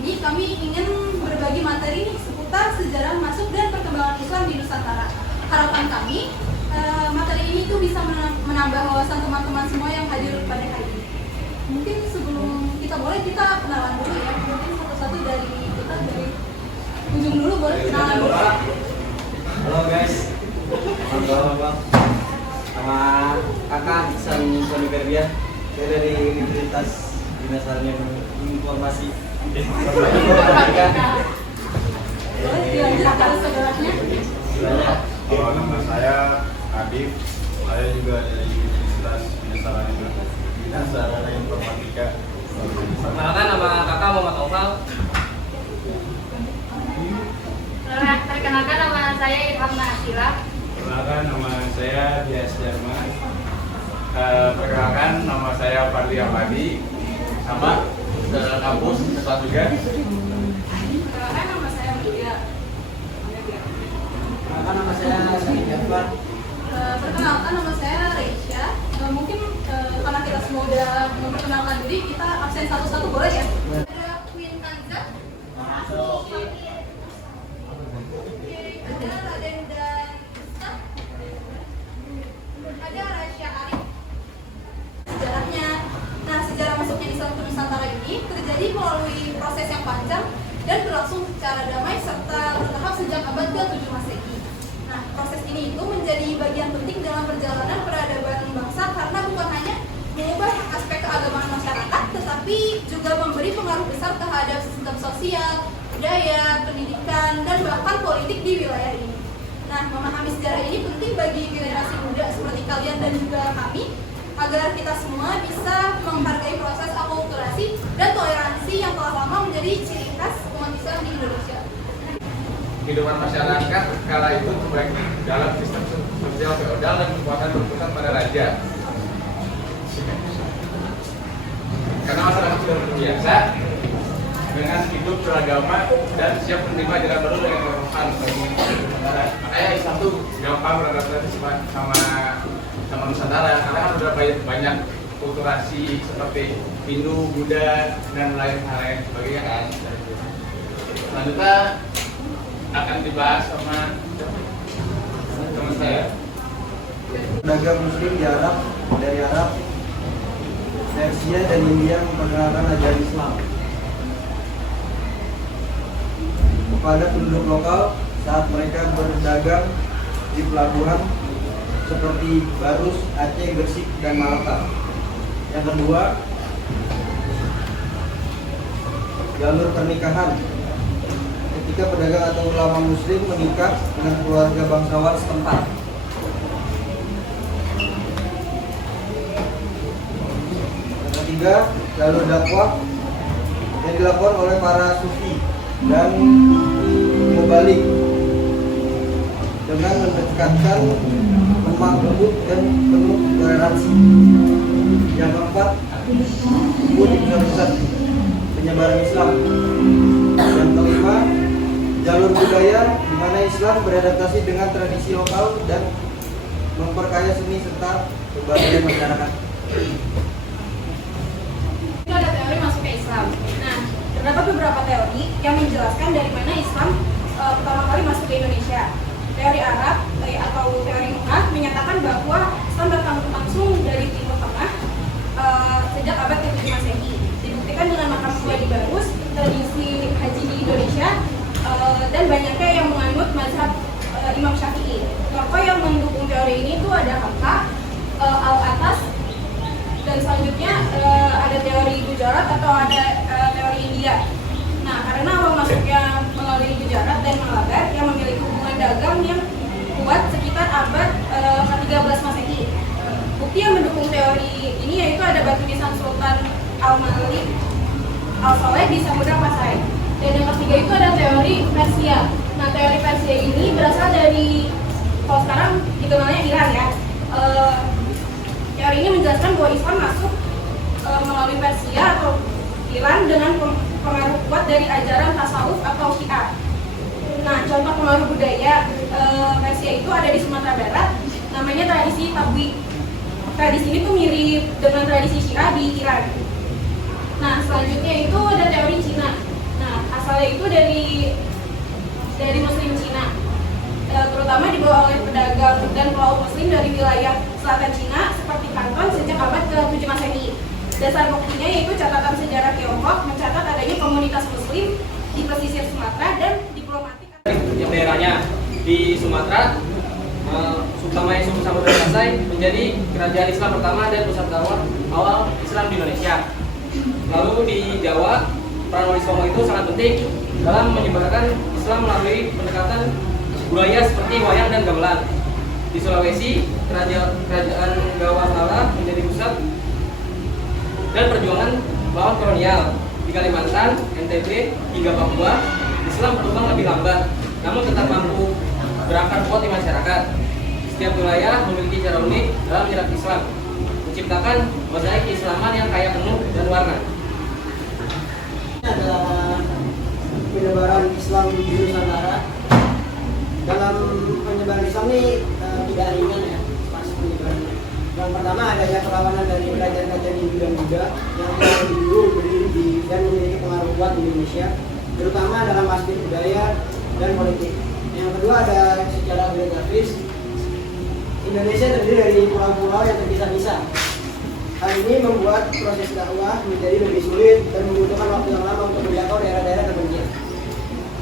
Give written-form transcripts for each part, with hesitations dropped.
ini kami ingin berbagi materi nih seputar sejarah masuk dan perkembangan Islam di Nusantara. Harapan kami materi ini tuh bisa menambah wawasan teman-teman semua yang hadir pada hari ini. Mungkin sebelum kita kenalan dulu ya. Mungkin satu-satu dari kita dari ujung dulu boleh kenalan dulu. Halo guys. Halo Bang. Sama kakak Sani Ferdia. Saya dari Universitas Dinas Informasi. Boleh dilanjutkan segalanya. Halo, nama saya Adif. Saya juga dari Universitas Dinas Sarana Informatika. Perkenalkan, nama kakak Muhammad Taufal. Perkenalkan, nama saya Ilham Nasila. Perkenalkan, nama saya Dias Jarman. Perkenalkan, nama saya Fadli Ahmadi. Sama saudara kampus kelas 3. Perkenalkan, nama saya Maria. Perkenalkan, nama saya Sani Jafar. Perkenalkan, nama saya Reisha. Mungkin karena kita semua udah memperkenalkan diri, kita absen satu-satu boleh ya? Ada Queen Anza. Ada Raden dan Ustaz. Ada Rasya Arif. Sejarahnya, nah sejarah masuknya Islam ke Nusantara ini terjadi melalui proses yang panjang dan berlangsung secara damai serta bertahap sejak abad ke-7 Masehi. Nah, proses ini itu menjadi bagian penting dalam perjalanan peradaban bangsa karena bukan hanya mengubah aspek keagamaan masyarakat, tetapi juga memberi pengaruh besar terhadap sistem sosial, budaya, pendidikan, dan bahkan politik di wilayah ini. Nah, memahami sejarah ini penting bagi generasi muda seperti kalian dan juga kami, agar kita semua bisa menghargai proses akulturasi dan toleransi yang telah lama menjadi ciri khas umat Islam di Indonesia. Kehidupan masyarakat kala itu terbagi dalam sistem sosial feodal dan kekuasaan berpusat pada raja. Karena masyarakat sudah terbiasa dengan hidup beragama dan siap menerima jalan baru yang relevan bagi Nusantara. Makanya Islam tuh gampang beradaptasi sama Nusantara karena kan udah banyak kulturasi seperti Hindu, Buddha, dan lain-lain sebagainya kan. Selanjutnya akan dibahas sama teman saya. Pedagang Muslim di Arab, dari Arab, Persia dan India memperkenalkan ajaran Islam kepada penduduk lokal saat mereka berdagang di pelabuhan seperti Barus, Aceh, Gresik, dan Malaka. Yang kedua, jalur pernikahan. Ketika pedagang atau ulama muslim menikah dengan keluarga bangsawan setempat. Yang ketiga, jalur dakwah yang dilakukan oleh para sufi dan mubalik dengan mendekatkan lemah lembut dan penuh toleransi. Yang keempat, tumbuh di pusat-pusat penyebaran Islam. Yang kelima, jalur budaya di mana Islam beradaptasi dengan tradisi lokal dan memperkaya seni serta kebudayaan masyarakat. Itu ada teori masuknya Islam. Nah, terdapat beberapa teori yang menjelaskan dari mana Islam pertama kali masuk ke Indonesia. Teori Arab atau teori Mu'ad menyatakan bahwa Islam datang langsung dari Timur Tengah sejak abad ke-7 Masehi. Dibuktikan dengan makam tua di Barus, tradisi haji di Indonesia, dan banyaknya yang menganut mazhab Imam Syafi'i. Tokoh yang mendukung teori ini tuh ada Hamka, Al-Atas, dan selanjutnya ada teori Gujarat atau ada teori India. Nah, karena awal masuknya melalui Gujarat dan Malabar yang memiliki hubungan dagang yang kuat sekitar abad ke-13 Masehi. Bukti yang mendukung teori ini yaitu ada batu nisan Sultan Al-Malik Al-Saleh di Samudra Pasai. Dan yang ketiga itu ada teori Persia. Nah, teori Persia ini berasal dari, kalau sekarang dikenalnya Iran ya. Teori ini menjelaskan bahwa Islam masuk melalui Persia atau Iran dengan pengaruh kuat dari ajaran tasawuf atau Syiah. Nah, contoh pengaruh budaya Persia itu ada di Sumatera Barat, namanya tradisi Tabwi. Tradisi ini tuh mirip dengan tradisi Syiah di Iran. Nah, selanjutnya itu ada teori Cina. Nah, yaitu dari Muslim Cina, terutama dibawa oleh pedagang dan pelaut Muslim dari wilayah selatan Cina seperti Kanton sejak abad ke-7 Masehi. Dasar buktinya yaitu catatan sejarah Tiongkok mencatat adanya komunitas Muslim di pesisir Sumatera dan diplomatik. Yang daerahnya di Sumatera, terutama suku Samudra Pasai menjadi kerajaan Islam pertama dan pusat dakwah awal Islam di Indonesia. Lalu di Jawa, peran Wali Songo itu sangat penting dalam menyebarkan Islam melalui pendekatan budaya seperti wayang dan gamelan. Di Sulawesi, kerajaan Gawatala menjadi pusat dan perjuangan melawan kolonial. Di Kalimantan, NTB hingga Papua, Islam berkembang lebih lambat, namun tetap mampu berakar kuat di masyarakat. Setiap wilayah memiliki cara unik dalam menyerap Islam, menciptakan mozaik keislaman yang kaya penuh dan warna. Ini adalah penyebaran Islam di Nusantara. Dalam penyebaran Islam ini tidak ringan ya, pas penyebarannya. Yang pertama adanya perlawanan dari kerajaan-kerajaan Hindu dan Buddha yang telah dulu berdiri dan memiliki pengaruh kuat di Indonesia, terutama dalam aspek budaya dan politik. Yang kedua ada secara geografis, Indonesia terdiri dari pulau-pulau yang terpisah-pisah. Hal ini membuat proses dakwah menjadi lebih sulit dan membutuhkan waktu yang lama untuk menjangkau daerah-daerah terpencil.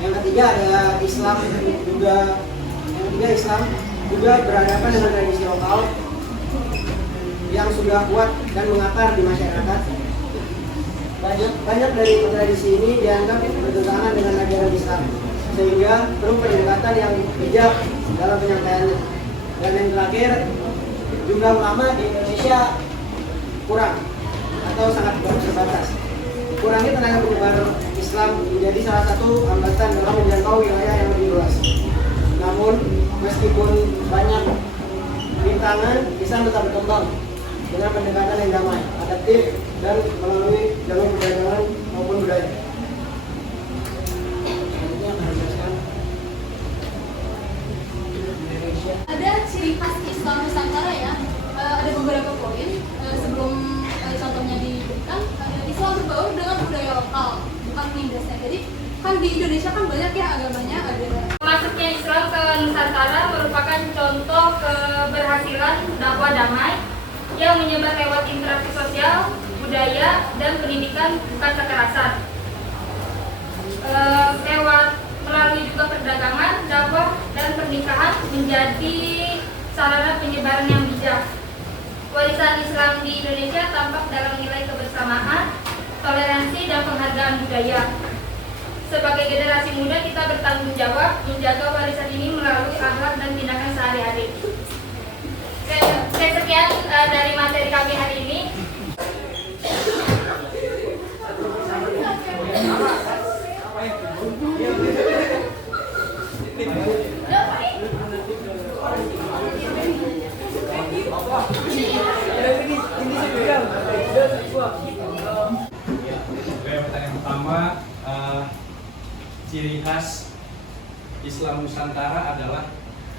Yang ketiga ada Islam juga berhadapan dengan tradisi lokal yang sudah kuat dan mengakar di masyarakat. Banyak dari tradisi ini dianggap bertentangan dengan ajaran Islam, sehingga perlu pendekatan yang bijak dalam penyampaiannya. Dan yang terakhir, jumlah ulama di Indonesia kurang atau sangat terbatas. Kurangnya tenaga penyebar Islam menjadi salah satu hambatan dalam menjangkau wilayah yang lebih luas. Namun, meskipun banyak rintangan, Islam tetap berkembang dengan pendekatan yang damai, adaptif, dan melalui jalur perdagangan maupun budaya. Ada ciri khas Islam Nusantara ya, ada beberapa poin sebelum contohnya diberikan. Islam berbaur dengan budaya lokal, bukan mindasnya. Jadi kan di Indonesia kan banyak ya agamanya, ada. Masuknya Islam ke Nusantara merupakan contoh keberhasilan dakwah damai yang menyebar lewat interaksi sosial, budaya, dan pendidikan bukan kekerasan. Melalui juga perdagangan, dakwah, dan pernikahan menjadi sarana penyebaran yang bijak. Warisan Islam di Indonesia tampak dalam nilai kebersamaan, toleransi, dan penghargaan budaya. Sebagai generasi muda, kita bertanggung jawab menjaga warisan ini melalui akhlak dan tindakan sehari-hari. Sekian dari materi kami hari ini. Pertanyaan pertama, ciri khas Islam Nusantara adalah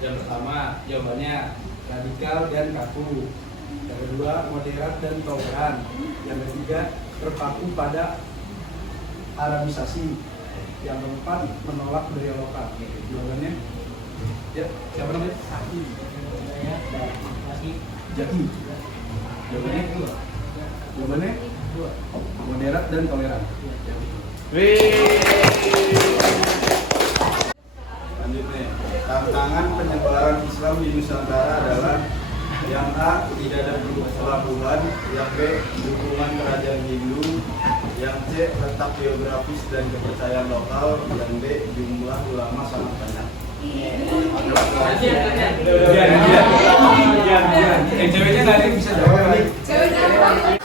yang pertama jawabannya radikal dan kaku, yang kedua moderat dan toleran, yang ketiga terpaku pada Arabisasi, yang keempat menolak budaya lokal. Jawabannya ya siapa namanya? Jaki. Jawabannya moderat dan toleran. Selanjutnya, tantangan penyebaran Islam di Nusantara adalah yang A. Tidak ada pelabuhan, yang B. Dukungan kerajaan Hindu, yang C. Letak geografis dan kepercayaan lokal, yang D. Jumlah ulama sangat banyak. Yang ceweknya nggak ada yang bisa jawab. Ceweknya apa?